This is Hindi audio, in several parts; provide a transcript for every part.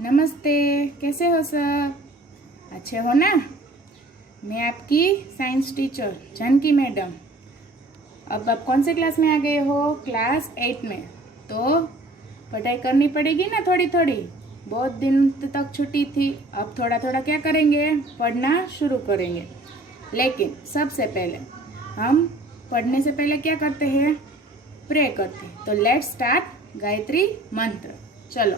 नमस्ते। कैसे हो सब? अच्छे हो ना? मैं आपकी साइंस टीचर जानकी मैडम। अब आप कौन से क्लास में आ गए हो? क्लास 8 में। तो पढ़ाई करनी पड़ेगी ना थोड़ी थोड़ी। बहुत दिन तक छुट्टी थी, अब थोड़ा थोड़ा क्या करेंगे? पढ़ना शुरू करेंगे। लेकिन सबसे पहले हम पढ़ने से पहले क्या करते हैं? प्रे करते हैं। तो लेट्स स्टार्ट गायत्री मंत्र। चलो।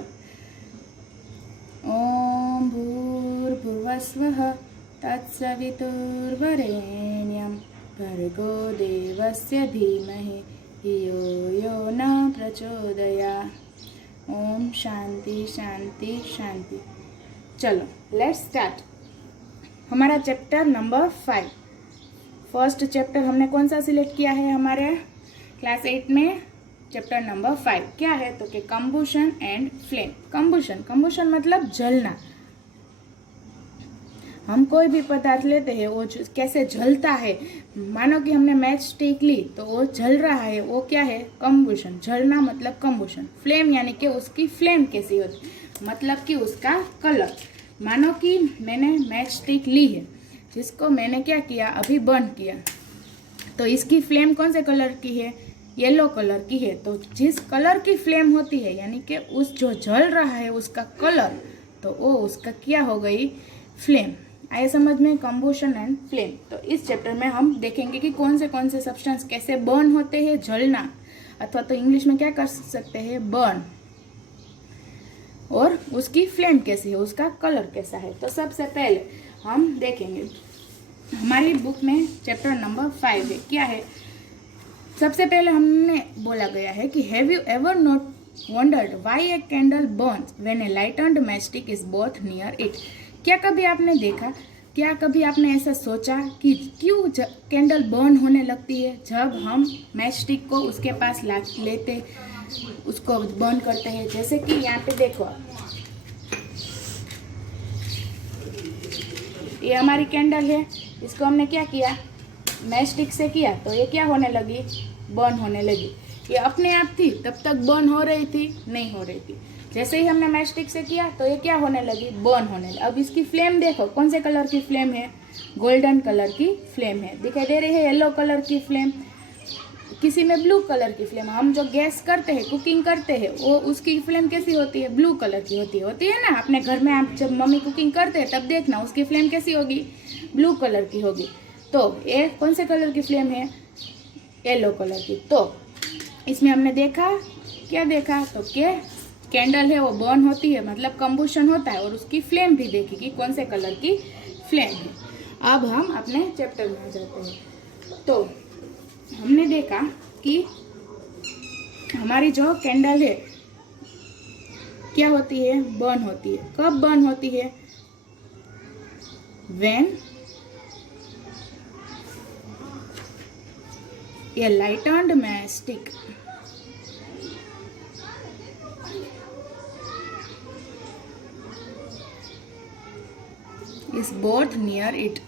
ओम भूर्भुवस्वः तत्सवितुर्वरेण्यं भर्गो देवस्य धीमहि धियो यो न प्रचोदयात्। ओम शांति शांति शांति। चलो लेट्स स्टार्ट। हमारा चैप्टर नंबर 5। फर्स्ट चैप्टर हमने कौन सा सिलेक्ट किया है हमारे क्लास 8 में? चैप्टर नंबर 5 क्या है? तो कि कंबुशन एंड फ्लेम। कंबुशन मतलब जलना। हम कोई भी पदार्थ लेते हैं वो कैसे जलता है। मानो कि हमने मैच स्टिक ली तो वो जल रहा है, वो क्या है? कंबुशन। जलना मतलब कंबुशन। फ्लेम यानी कि उसकी फ्लेम कैसी होती, मतलब कि उसका कलर। मानो कि मैंने मैच स्टिक ली है, जिसको मैंने क्या किया? अभी बर्न किया। तो इसकी फ्लेम कौन से कलर की है? येलो कलर की है। तो जिस कलर की फ्लेम होती है यानी कि उस जो जल रहा है उसका कलर, तो वो उसका क्या हो गई? फ्लेम। आए समझ में? कंबुशन एंड फ्लेम। तो इस चैप्टर में हम देखेंगे कि कौन से सब्सटेंस कैसे बर्न होते हैं, जलना, अथवा तो इंग्लिश में क्या कर सकते हैं? बर्न। और उसकी फ्लेम कैसी है, उसका कलर कैसा है। तो सबसे पहले हम देखेंगे हमारी बुक में चैप्टर नंबर 5 है। क्या है? सबसे पहले हमने बोला गया है कि have you ever not wondered why a candle burns when a lightened matchstick is both near it. क्या कभी आपने देखा, क्या कभी आपने ऐसा सोचा कि क्यों कैंडल बर्न होने लगती है जब हम मैचस्टिक को उसके पास लेते, उसको बर्न करते हैं? जैसे कि यहाँ पे देखो, ये हमारी कैंडल है, इसको हमने क्या किया? मैचस्टिक से किया तो ये क्या होने लगी? बर्न होने लगी। ये अपने आप थी तब तक बर्न हो रही थी? नहीं हो रही थी। जैसे ही हमने मैचस्टिक से किया तो ये क्या होने लगी? बर्न होने लगी। अब इसकी फ्लेम देखो, कौन से कलर की फ्लेम है? गोल्डन कलर की फ्लेम है। दिखाई दे रही है? येलो कलर की फ्लेम, किसी में ब्लू कलर की फ्लेम। हम जो गैस करते हैं, कुकिंग करते हैं, वो उसकी फ्लेम कैसी होती है? ब्लू कलर की होती है ना। अपने घर में आप जब मम्मी कुकिंग करते हैं तब देखना उसकी फ्लेम कैसी होगी? ब्लू कलर की होगी। तो ये कौन से कलर की फ्लेम है? येलो कलर की। तो इसमें हमने देखा, क्या देखा? तो क्या कैंडल है वो बर्न होती है, मतलब कंबुशन होता है, और उसकी फ्लेम भी देखी कि कौन से कलर की फ्लेम है। अब हम अपने चैप्टर में जाते हैं। तो हमने देखा कि हमारी जो कैंडल है क्या होती है? बर्न होती है। कब बर्न होती है? When a lightened matchstick is brought near it।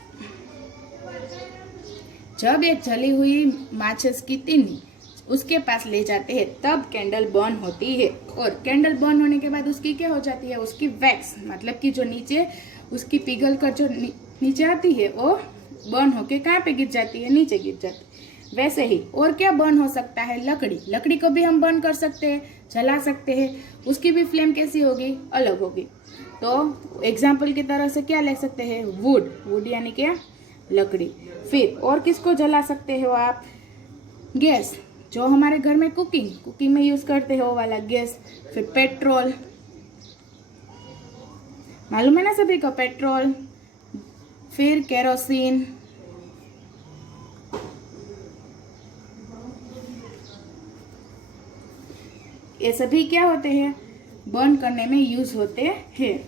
जब एक जली हुई माचिस की तीनी उसके पास ले जाते हैं तब कैंडल बर्न होती है। और कैंडल बर्न होने के बाद उसकी क्या हो जाती है? उसकी वैक्स, मतलब कि जो नीचे उसकी पिघल कर जो नीचे आती है वो बर्न होके कहाँ पे गिर जाती है? नीचे गिर जाती है। वैसे ही और क्या बर्न हो सकता है? लकड़ी। लकड़ी को भी हम बर्न कर सकते हैं, जला सकते हैं। उसकी भी फ्लेम कैसी होगी? अलग होगी। तो एग्जाम्पल की तरह से क्या ले सकते हैं? वुड। वुड यानी क्या? लकड़ी। फिर और किसको जला सकते हो आप? गैस, जो हमारे घर में कुकिंग में यूज करते हो वाला गैस। फिर पेट्रोल, मालूम है ना सभी को? पेट्रोल। फिर केरोसिन। ये सभी क्या होते हैं? बर्न करने में यूज होते हैं।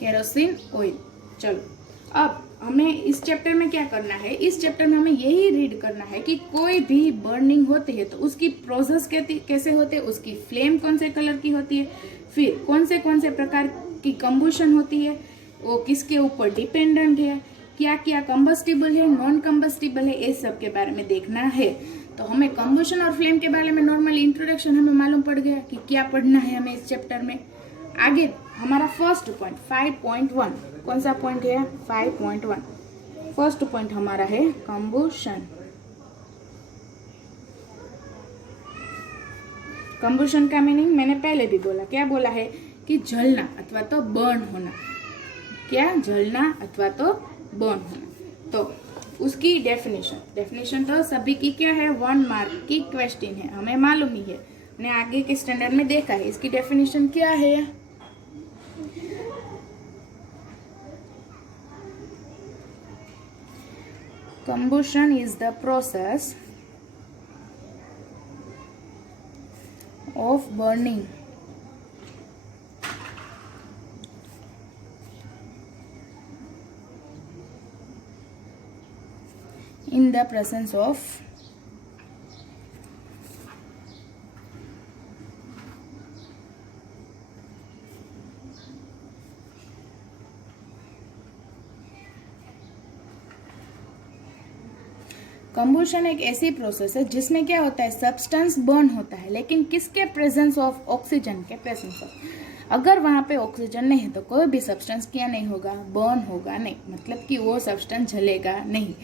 Kerosene oil. चलो, अब हमें इस चैप्टर में क्या करना है? इस चैप्टर में हमें यही रीड करना है कि कोई भी बर्निंग होती है तो उसकी प्रोसेस कैसे होते हैं, उसकी फ्लेम कौन से कलर की होती है, फिर कौन से प्रकार की कंबुशन होती है, वो किसके ऊपर डिपेंडेंट है, क्या क्या कंबस्टिबल है, नॉन कंबस्टिबल है, इस सब के बारे में देखना है। तो हमें कंबशन और फ्लेम के बारे में नॉर्मल इंट्रोडक्शन हमें मालूम पड़ गया कि क्या पढ़ना है हमें इस चैप्टर में। आगे हमारा फर्स्ट पॉइंट 5.1, कौन सा पॉइंट है? 5.1। फर्स्ट पॉइंट हमारा है कंबशन। कंबशन का मीनिंग मैंने पहले भी बोला, क्या बोला है कि जलना अथवा तो बर्न होना। क्या? जलना अथवा तो बर्न होना। तो उसकी डेफिनेशन तो सभी की क्या है? 1 मार्क की क्वेश्चन है, हमें मालूम ही है, हमने आगे के स्टैंडर्ड में देखा है। इसकी डेफिनेशन क्या है? Combustion is the process of burning in the presence of combustion एक ऐसी प्रोसेस है जिसमें क्या होता है? सब्सटेंस बर्न होता है, लेकिन किसके प्रेजेंस ऑफ? ऑक्सीजन के प्रेजेंस ऑफ। अगर वहां पे ऑक्सीजन नहीं है तो कोई भी सब्सटेंस क्या नहीं होगा? बर्न होगा नहीं, मतलब कि वो सब्सटेंस जलेगा नहीं।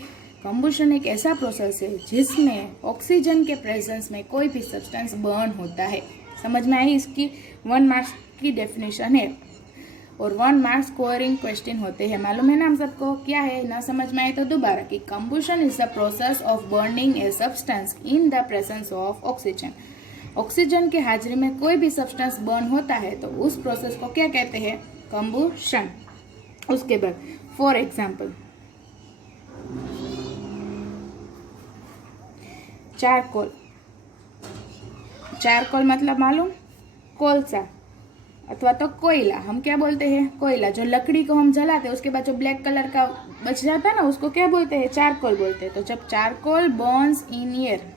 कंबशन एक ऐसा प्रोसेस है जिसमें ऑक्सीजन के प्रेजेंस में कोई भी सब्सटेंस बर्न होता है। समझ में आई? इसकी 1 मार्क्स की डेफिनेशन है और 1 मार्क्स स्कोरिंग क्वेश्चन होते हैं, मालूम है ना हम सबको? क्या है? ना समझ में आए तो दोबारा कि combustion is the process of burning a substance in the presence of oxygen. Oxygen के हाजिरी में कोई भी सब्सटेंस बर्न होता है तो उस प्रोसेस को क्या कहते हैं? कंबशन। उसके बाद फॉर एग्जाम्पल चारकोल। चारकोल मतलब मालूम? कोलसा अथवा तो कोयला। हम क्या बोलते हैं? कोयला। जो लकड़ी को हम जलाते हैं उसके बाद जो ब्लैक कलर का बच जाता है ना, उसको क्या बोलते हैं? चारकोल बोलते हैं। तो जब charcoal burns in air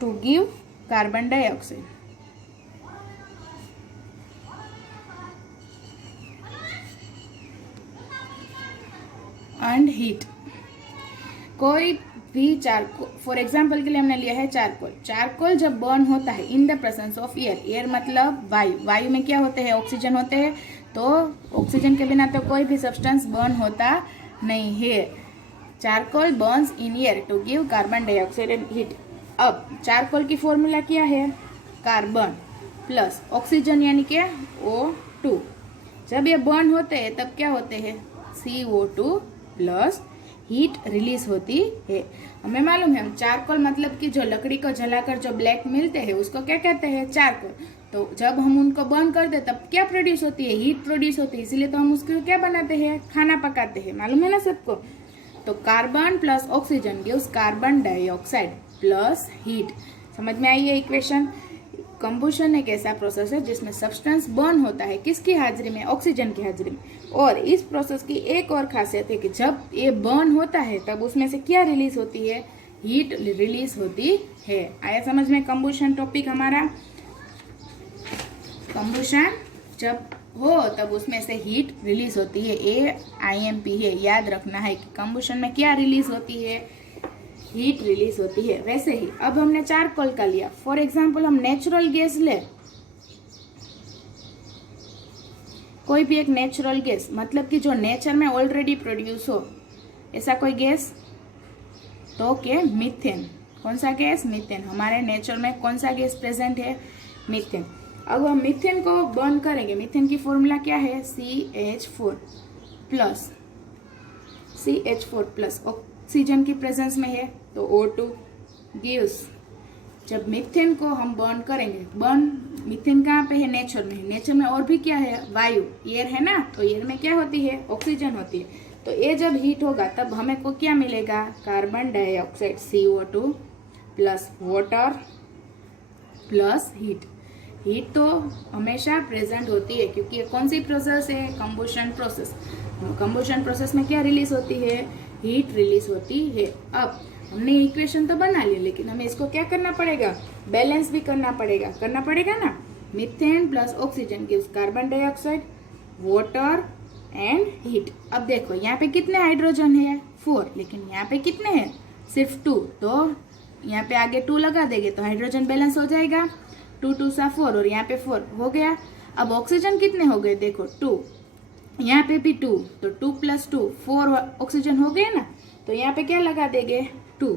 to give carbon dioxide and heat. कोई भी चारकोल, फॉर एग्जाम्पल के लिए हमने लिया है चारकोल। चारकोल जब बर्न होता है इन the presence of air, air मतलब वायु। वायु में क्या होते हैं? ऑक्सीजन होते हैं। तो ऑक्सीजन के बिना तो कोई भी सब्सटेंस बर्न होता नहीं है। Charcoal burns in air to give carbon dioxide and heat. अब चारकोल की फॉर्मूला क्या है? कार्बन प्लस ऑक्सीजन यानी क्या? O2। जब ये बर्न होते हैं तब क्या होते हैं? CO2 प्लस हीट रिलीज होती है। हमें मालूम है, हम चारकोल मतलब कि जो लकड़ी को जलाकर जो ब्लैक मिलते हैं उसको क्या कहते हैं? चारकोल। तो जब हम उनको बर्न करते हैं तब क्या प्रोड्यूस होती है? हीट प्रोड्यूस होती है। इसीलिए तो हम उसको क्या बनाते हैं? खाना पकाते हैं। मालूम है ना सबको? तो carbon plus oxygen gives carbon dioxide plus heat. समझ में आई है इक्वेशन? कंबशन एक ऐसा प्रोसेस है जिसमें सब्सटेंस बर्न होता है, किसकी हाजिरी में? ऑक्सीजन की हाजिरी में। और इस प्रोसेस की एक और खासियत है कि जब ये बर्न होता है तब उसमें से क्या रिलीज होती है? हीट रिलीज होती है। आया समझ में कंबशन टॉपिक हमारा? कंबशन जब हो तब उसमें से हीट रिलीज होती है। AIMP है, याद रखना है कि कंबशन में क्या रिलीज होती है? हीट रिलीज होती है। वैसे ही अब हमने चारकोल का लिया, फॉर एग्जाम्पल हम नेचुरल गैस ले, कोई भी एक नेचुरल गैस मतलब कि जो नेचर में ऑलरेडी प्रोड्यूस हो, ऐसा कोई गैस, तो क्या? मीथेन। कौन सा गैस? मीथेन। हमारे नेचर में कौन सा गैस प्रेजेंट है? मीथेन। अब हम मीथेन को बर्न करेंगे। मीथेन की फॉर्मूला क्या है? CH4 प्लस ऑक्सीजन की प्रेजेंस में है तो O2 गिव्स। जब मीथेन को हम बर्न करेंगे, मीथेन कहाँ पे है? नेचर में है। नेचर में और भी क्या है? वायु, एयर है ना, तो एयर में क्या होती है? ऑक्सीजन होती है। तो ये जब हीट होगा तब हमें को क्या मिलेगा? Carbon dioxide CO2 plus water plus heat. Heat तो हमेशा प्रेजेंट होती है क्योंकि ये कौन सी प्रोसेस है? Combustion process. कंबशन प्रोसेस में क्या रिलीज होती है? हीट रिलीज होती है। अब हमने इक्वेशन तो बना ली, लेकिन हमें इसको क्या करना पड़ेगा? बैलेंस भी करना पड़ेगा ना। Methane plus oxygen gives carbon dioxide water and heat. अब देखो यहाँ पे कितने हाइड्रोजन है 4, लेकिन यहाँ पे कितने हैं सिर्फ 2, तो यहाँ पे आगे 2 लगा देंगे तो हाइड्रोजन बैलेंस हो जाएगा। 2 2 सा 4 और यहाँ पे 4 हो गया। अब ऑक्सीजन कितने हो गए देखो 2, यहाँ पे भी 2, तो 2 + 2 4 ऑक्सीजन हो गए ना, तो यहाँ पे क्या लगा देंगे 2।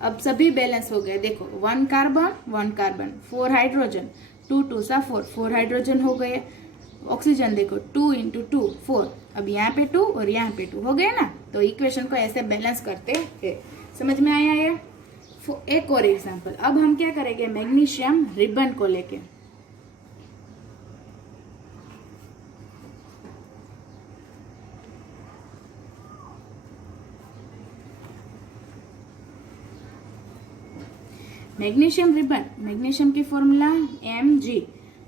अब सभी बैलेंस हो गए, देखो 1 कार्बन 1 कार्बन 4 हाइड्रोजन, 2 2 सा 4 4 हाइड्रोजन हो गए। ऑक्सीजन देखो 2 × 2 4, अब यहाँ पे 2 और यहाँ पे 2 हो गए ना, तो इक्वेशन को ऐसे बैलेंस करते हैं। समझ में आया ये? एक और एग्जांपल, अब हम क्या करेंगे मैग्नीशियम रिबन को लेके। मैग्नीशियम रिबन, मैग्नीशियम की फॉर्मूला Mg,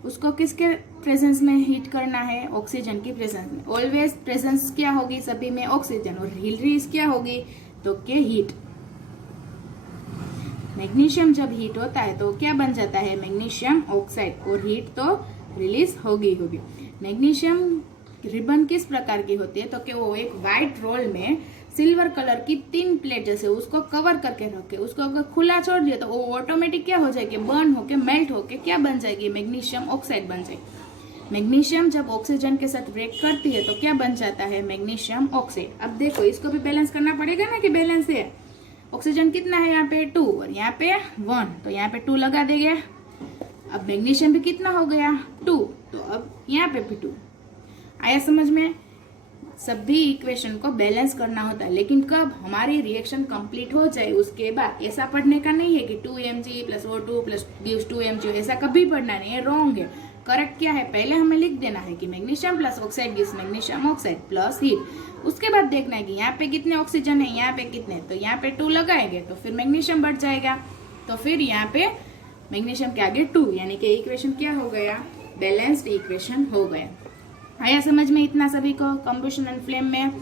उसको किसके प्रेजेंस में हीट करना है, ऑक्सीजन की प्रेजेंस में। ऑलवेज प्रेजेंस क्या होगी सभी में ऑक्सीजन, और रिलीज क्या होगी तो के हीट। मैग्नीशियम जब हीट होता है तो क्या बन जाता है मैग्नीशियम ऑक्साइड, और हीट तो रिलीज होगी। मैग्नीशियम रिबन किस प्रकार की होती है तो कि वो एक वाइट रोल में सिल्वर कलर की 3 प्लेट जैसे उसको कवर करके रखे, उसको अगर खुला छोड़ दिया तो वो ऑटोमेटिक क्या हो जाएगी बर्न होके मेल्ट होके क्या बन जाएगी मैग्नीशियम ऑक्साइड बन जाएगी। मैग्नीशियम जब ऑक्सीजन के साथ रिएक्ट करती है तो क्या बन जाता है मैग्नीशियम ऑक्साइड। अब देखो इसको भी बैलेंस करना पड़ेगा ना कि बैलेंस है। ऑक्सीजन कितना है यहाँ पे 2 और यहाँ पे 1, तो यहाँ पे 2 लगा देंगे। अब मैग्नीशियम भी कितना हो गया 2, तो अब यहाँ पे भी 2। आया समझ में? सभी इक्वेशन को बैलेंस करना होता है, लेकिन कब हमारी रिएक्शन कंप्लीट हो जाए उसके बाद। ऐसा पढ़ने का नहीं है कि 2Mg + O2 + gives 2Mg, ऐसा कभी पढ़ना नहीं है, रॉन्ग है। करेक्ट क्या है, पहले हमें लिख देना है कि magnesium plus oxide gives magnesium oxide plus heat. उसके बाद देखना है कि यहाँ पे कितने ऑक्सीजन है, यहाँ पे कितने, तो यहाँ पे 2 लगाएंगे तो फिर मैग्नीशियम बढ़ जाएगा, तो फिर यहाँ पे मैग्नीशियम के आगे 2, यानी कि इक्वेशन क्या हो गया बैलेंस्ड इक्वेशन हो गया। आया समझ में इतना सभी को? कंबशन एंड फ्लेम में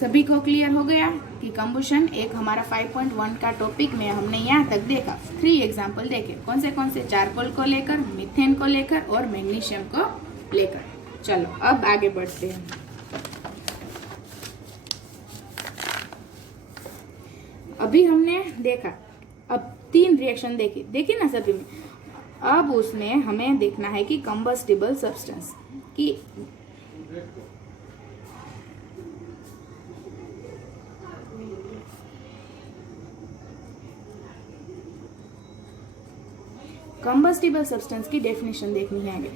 सभी को क्लियर हो गया कि कंबशन एक हमारा 5.1 का टॉपिक में हमने यहाँ तक देखा। 3 एग्जाम्पल देखे, कौन से चारकोल को लेकर, मीथेन को लेकर और मैग्नीशियम को लेकर। चलो अब आगे बढ़ते हैं। अभी हमने देखा, अब 3 रिएक्शन देखी ना सभी में। अब उसमें हमें देखना है कि कंबस्टिबल सब्सटेंस की कंबस्टिबल सब्सटेंस की डेफिनेशन देखनी है आगे।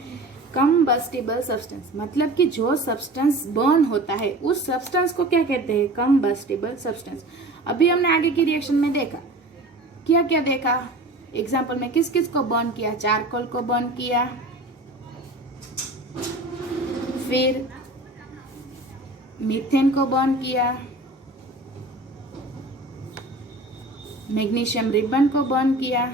कंबस्टिबल सब्सटेंस मतलब कि जो सब्सटेंस बर्न होता है उस सब्सटेंस को क्या कहते हैं कंबस्टिबल सब्सटेंस। अभी हमने आगे की रिएक्शन में देखा, क्या क्या देखा एग्जाम्पल में, किस किस को बर्न किया, चारकोल को बर्न किया, फिर मीथेन को बर्न किया, मैग्नीशियम रिबन को बर्न किया,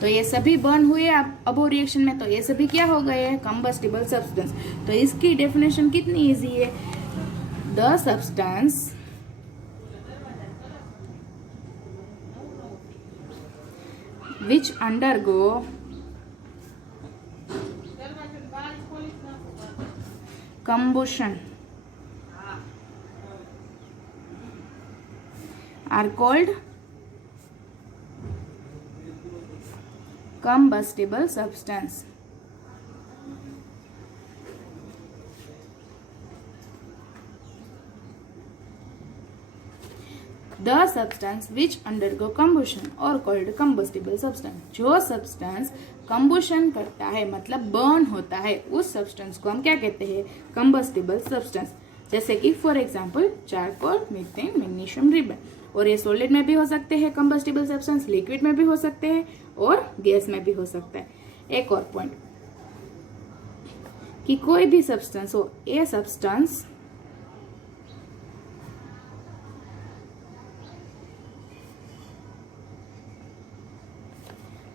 तो ये सभी बर्न हुए अबो रिएक्शन में, तो ये सभी क्या हो गए कंबस्टिबल सब्सटेंस। तो इसकी डेफिनेशन कितनी इजी है, the substance which undergo combustion are called combustible substance. The substance which undergo combustion or called combustible substance. जो सब्सटेंस कंबुशन करता है मतलब बर्न होता है उस सब्सटेंस को हम क्या कहते हैं कंबस्टिबल सब्सटेंस। जैसे कि for example charcoal, methane, magnesium ribbon. और ये सॉलिड में भी हो सकते हैं कंबस्टिबल सब्सटेंस, लिक्विड में भी हो सकते हैं और गैस में भी हो सकता है। एक और पॉइंट कि कोई भी सब्सटेंस हो, ये substance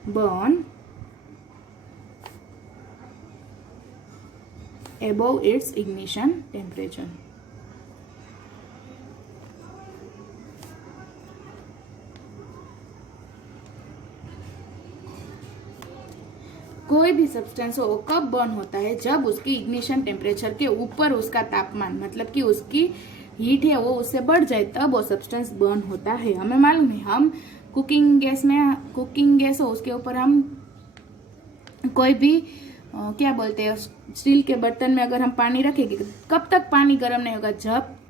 burn above its ignition temperature. कोई भी सब्सटेंस हो वो कब बर्न होता है, जब उसकी इग्निशन टेम्परेचर के ऊपर उसका तापमान मतलब कि उसकी हीट है वो उससे बढ़ जाए, तब वो सब्सटेंस बर्न होता है। हमें मालूम है, हम कुकिंग गैस हो उसके ऊपर हम कोई भी क्या बोलते हैं, स्टील के बर्तन में अगर हम पानी रखेंगे, कब तक पानी गर्म नहीं होगा,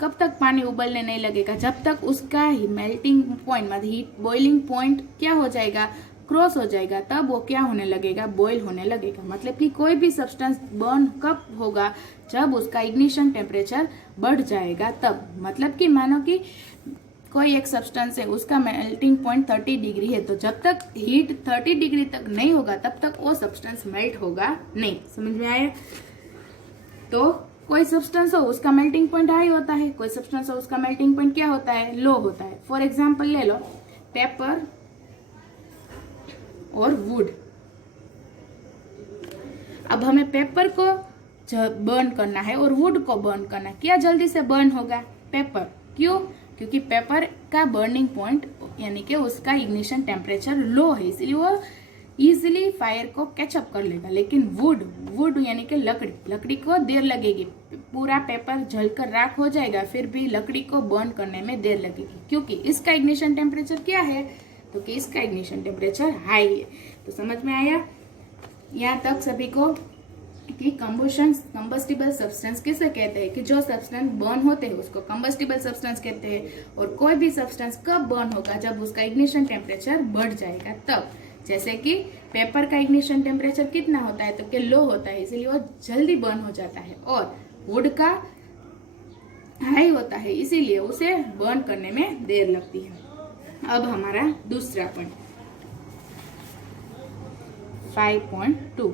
कब तक पानी उबलने नहीं लगेगा, जब तक उसका मेल्टिंग पॉइंट मतलब हीट बॉइलिंग पॉइंट क्या हो जाएगा, क्रॉस हो जाएगा, तब वो क्या होने लगेगा, बॉईल होने लगेगा। मतलब कि कोई भी सब्सटेंस बर्न कब होगा, जब उसका इग्निशन टेम्परेचर बढ़ जाएगा तब। मतलब कि मानो कि कोई एक सब्सटेंस है, उसका मेल्टिंग पॉइंट 30 डिग्री है, तो जब तक हीट 30 डिग्री तक नहीं होगा तब तक वो सब्सटेंस मेल्ट होगा नहीं। समझ में आया? तो कोई सब्सटेंस हो उसका मेल्टिंग पॉइंट हाई होता है, कोई सब्सटेंस हो उसका मेल्टिंग पॉइंट क्या होता है, लो होता है। फॉर एग्जाम्पल ले लो पेपर और वुड। अब हमें पेपर को बर्न करना है और वुड को बर्न करना है, क्या जल्दी से बर्न होगा, पेपर। क्यों? क्योंकि पेपर का बर्निंग पॉइंट यानी कि उसका इग्निशन टेम्परेचर लो है, इसलिए वो इजीली फायर को कैचअप कर लेगा। लेकिन वुड यानी कि लकड़ी को देर लगेगी, पूरा पेपर जलकर राख हो जाएगा, फिर भी लकड़ी को बर्न करने में देर लगेगी, क्योंकि इसका इग्निशन टेम्परेचर क्या है, तो कि इसका इग्निशन टेम्परेचर हाई है। तो समझ में आया यहाँ तक सभी को कि कंबस्टिबल सब्सटेंस किसे कहते हैं, कि जो सब्सटेंस बर्न होते हैं उसको कंबस्टिबल सब्सटेंस कहते हैं। और कोई भी सब्सटेंस कब बर्न होगा, जब उसका इग्निशन टेम्परेचर बढ़ जाएगा तब। जैसे कि पेपर का इग्निशन टेम्परेचर कितना होता है, तो कि लो होता है, इसीलिए वो जल्दी बर्न हो जाता है, और वुड का हाई होता है, इसीलिए उसे बर्न करने में देर लगती है। अब हमारा दूसरा point 5.2,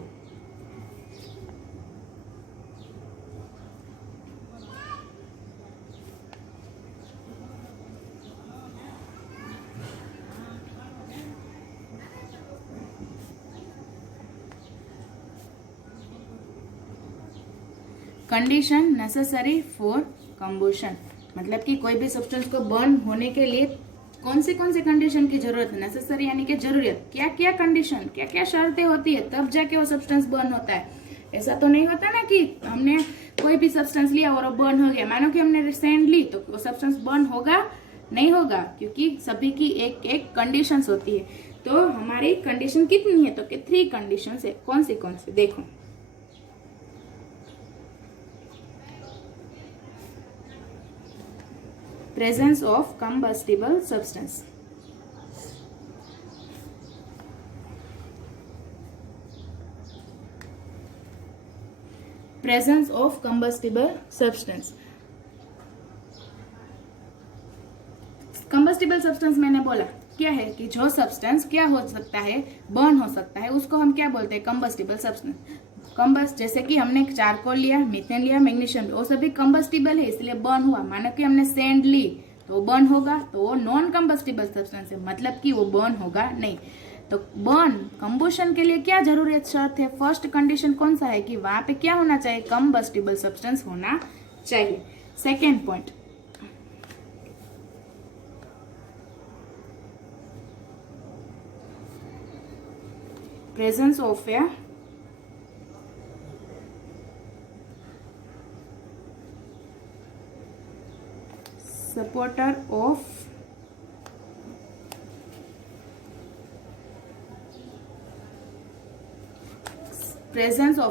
condition necessary for combustion. मतलब कि कोई भी सब्सटेंस को बर्न होने के लिए कौन से कंडीशन की जरूरत है, नेसेसरी यानी कि जरूरत, क्या क्या कंडीशन, क्या क्या शर्तें होती है, तब जाके वो सब्सटेंस बर्न होता है। ऐसा तो नहीं होता ना कि हमने कोई भी सब्सटेंस लिया और वो बर्न हो गया। मानो कि हमने सैंड ली तो वो सब्सटेंस बर्न होगा नहीं होगा, क्योंकि सभी की एक एक कंडीशन होती है। तो हमारी कंडीशन कितनी है, तो कि 3 कंडीशन है। कौन से देखो, presence of combustible substance, presence of combustible substance। Combustible substance मैंने बोला क्या है, कि जो सब्सटेंस क्या हो सकता है, बर्न हो सकता है, उसको हम क्या बोलते हैं, कंबस्टिबल सब्सटेंस। जैसे कि हमने चारकोल लिया, मीथेन लिया, मैग्नीशियम, वो सभी कंबस्टिबल है, इसलिए बर्न हुआ। मानो कि हमने सैंड ली तो बर्न होगा, तो वो नॉन कंबस्टिबल सब्सटेंस है, मतलब कि वो बर्न होगा नहीं। तो बर्न कंबशन के लिए क्या जरूरत शर्त है, फर्स्ट कंडीशन कौन सा है, कि वहां पे क्या होना चाहिए, कंबस्टिबल सब्सटेंस होना चाहिए। Second point, presence of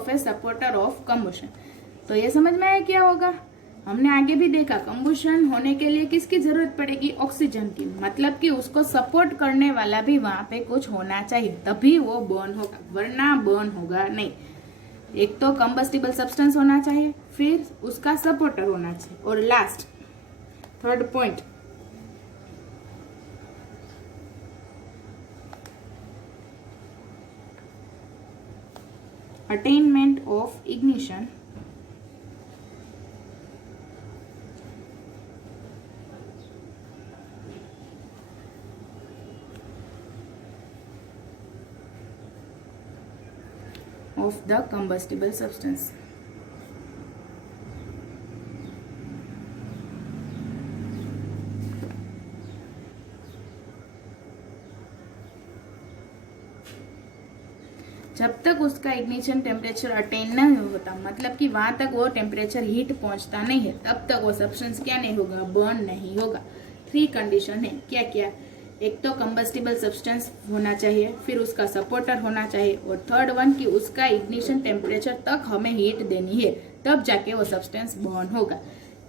a supporter of combustion। तो ये समझ में आया क्या होगा। हमने आगे भी देखा कंबशन होने के लिए किसकी जरूरत पड़ेगी, ऑक्सीजन की। मतलब कि उसको सपोर्ट करने वाला भी वहां पे कुछ होना चाहिए, तभी वो बर्न होगा, वरना बर्न होगा नहीं। एक तो कंबस्टिबल सब्सटेंस होना चाहिए, फिर उसका सपोर्टर होना चाहिए, और last third point, attainment of ignition of the combustible substance। जब तक उसका इग्निशन टेम्परेचर अटेन नहीं होता, मतलब कि वहां तक वो टेम्परेचर हीट पहुंचता नहीं है, तब तक वो सब्सटेंस क्या नहीं होगा, बर्न नहीं होगा। 3 कंडीशन है, क्या क्या? एक तो कंबस्टिबल सब्सटेंस होना चाहिए, फिर उसका सपोर्टर होना चाहिए, और थर्ड वन कि उसका इग्निशन टेम्परेचर तक हमें हीट देनी है, तब जाके वो सब्सटेंस बर्न होगा।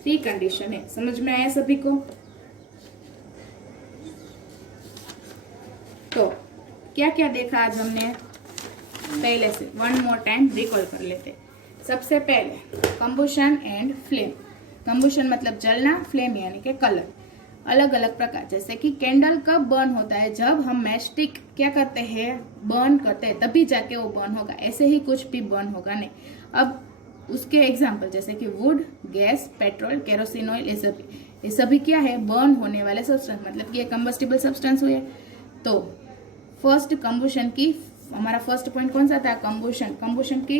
3 कंडीशन है। समझ में आया सभी को? तो क्या क्या देखा आज हमने? पहले से वन मोर टाइम रिकॉल कर लेते। सबसे पहले कंबुशन एंड फ्लेम। कंबुशन मतलब जलना, फ्लेम यानी कि कलर। अलग अलग प्रकार, जैसे कि कैंडल कब बर्न होता है? जब हम मैचस्टिक क्या करते हैं, बर्न करते हैं, तभी जाके वो बर्न होगा, ऐसे ही कुछ भी बर्न होगा नहीं। अब उसके एग्जाम्पल जैसे कि would, gas, petrol, kerosene oil, ये सभी क्या है, बर्न होने वाले सब्सटेंस, मतलब कि ये कंबस्टिबल सब्सटेंस हुए। तो फर्स्ट कंबुशन की, हमारा फर्स्ट पॉइंट कौन सा था? कंबुशन। कंबुशन की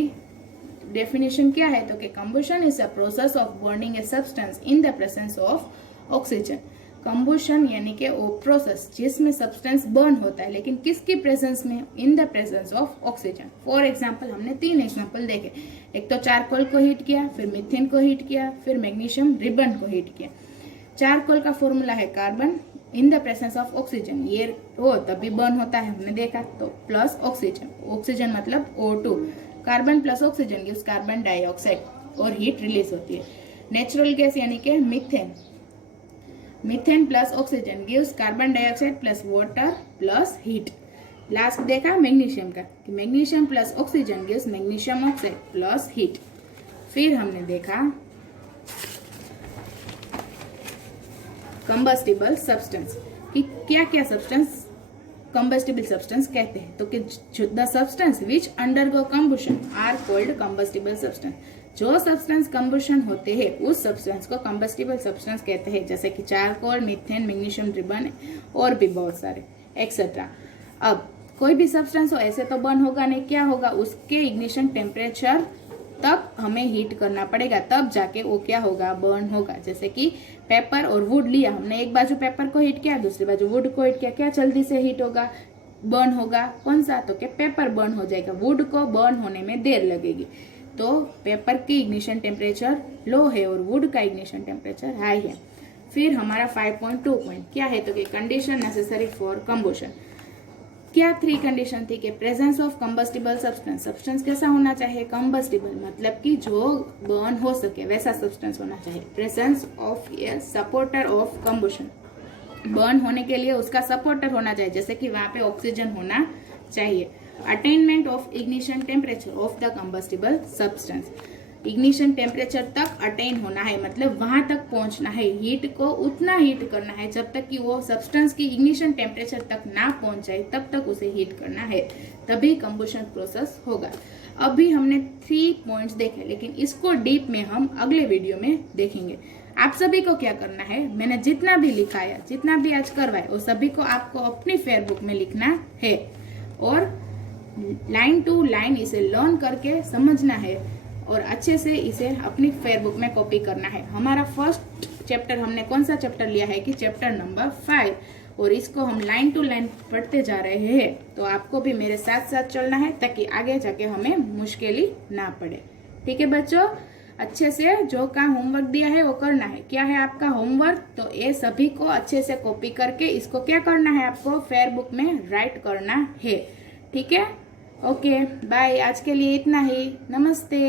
डेफिनेशन क्या है? तो कि combustion is a process of burning a substance in the presence of oxygen. Combustion यानी कि वो प्रोसेस जिसमें सब्सटेंस बर्न होता है, लेकिन किसकी प्रेजेंस में? इन the presence of oxygen. For example हमने 3 एग्जाम्पल देखे। एक तो चारकोल को हीट किया, फिर मीथेन को हीट किया, फिर मैग्नीशियम रिबन को हीट किया। चारकोल का फॉर्मूला है carbon in the presence of oxygen, ये हो तभी बर्न होता है, हमने देखा। तो प्लस ऑक्सीजन, ऑक्सीजन मतलब O2, carbon plus oxygen gives carbon dioxide, और हीट रिलीज होती है। नेचुरल गैस यानी कि methane, methane plus oxygen gives carbon dioxide plus water plus heat. Last देखा मैग्नीशियम का, कि magnesium plus oxygen gives magnesium oxide plus heat. फिर हमने देखा कंबस्टिबल सब्सटेंस, कि क्या क्या सब्सटेंस कंबस्टिबल सब्सटेंस कहते हैं। तो कि the substance which undergo combustion are called combustible substance. जो सब्सटेंस कंबुशन होते हैं उस सब्सटेंस को कंबस्टिबल सब्सटेंस कहते हैं, जैसे कि चारकोल, मीथेन, मैग्नीशियम रिबन और भी बहुत सारे एक्सेट्रा। अब कोई भी सब्सटेंस हो ऐसे तो बर्न होगा नहीं, क्या होगा, उसके इग्निशन टेम्परेचर तक हमें हीट करना पड़ेगा, तब जाके वो क्या होगा, बर्न होगा। जैसे कि पेपर और वुड लिया हमने, एक बाजू पेपर को हीट किया, दूसरी बाजू वुड को हीट किया, क्या जल्दी से हीट होगा, बर्न होगा, कौन सा? तो क्या पेपर बर्न हो जाएगा, वुड को बर्न होने में देर लगेगी। तो पेपर की इग्निशन टेम्परेचर लो है और वुड का इग्निशन टेम्परेचर हाई है। फिर हमारा 5.2 पॉइंट क्या है, तो कि कंडीशन नेसेसरी फॉर कंबुशन। क्या 3 कंडीशन थी? कि presence of combustible substance, substance कैसा होना चाहिए, कंबस्टिबल, मतलब कि जो बर्न हो सके वैसा सब्सटेंस होना चाहिए। Presence of a supporter of combustion, burn होने के लिए उसका सपोर्टर होना चाहिए, जैसे कि वहां पे ऑक्सीजन होना चाहिए। Attainment of ignition temperature of the combustible substance, ignition temperature तक अटेन होना है, मतलब वहां तक पहुंचना है, हीट को उतना हीट करना है जब तक कि वो सब्सटेंस की इग्निशन टेम्परेचर तक ना पहुंच जाए, तब तक उसे हीट करना है, तभी कंबुशन प्रोसेस होगा। अभी हमने 3 पॉइंट्स देखे, लेकिन इसको डीप में हम अगले वीडियो में देखेंगे। आप सभी को क्या करना है, मैंने जितना भी लिखाया, जितना भी आज करवाया, वो सभी को आपको अपनी फेयरबुक में लिखना है और लाइन टू लाइन इसे लर्न करके समझना है और अच्छे से इसे अपनी फेयरबुक में कॉपी करना है। हमारा फर्स्ट चैप्टर हमने कौन सा चैप्टर लिया है, कि चैप्टर नंबर 5, और इसको हम लाइन टू लाइन पढ़ते जा रहे हैं। तो आपको भी मेरे साथ साथ चलना है ताकि आगे जाके हमें मुश्किल ना पड़े। ठीक है बच्चों, अच्छे से जो काम होमवर्क दिया है वो करना है। क्या है आपका होमवर्क, तो ये सभी को अच्छे से कॉपी करके इसको क्या करना है, आपको फेयरबुक में राइट करना है। ठीक है, ओके बाय, आज के लिए इतना ही, नमस्ते।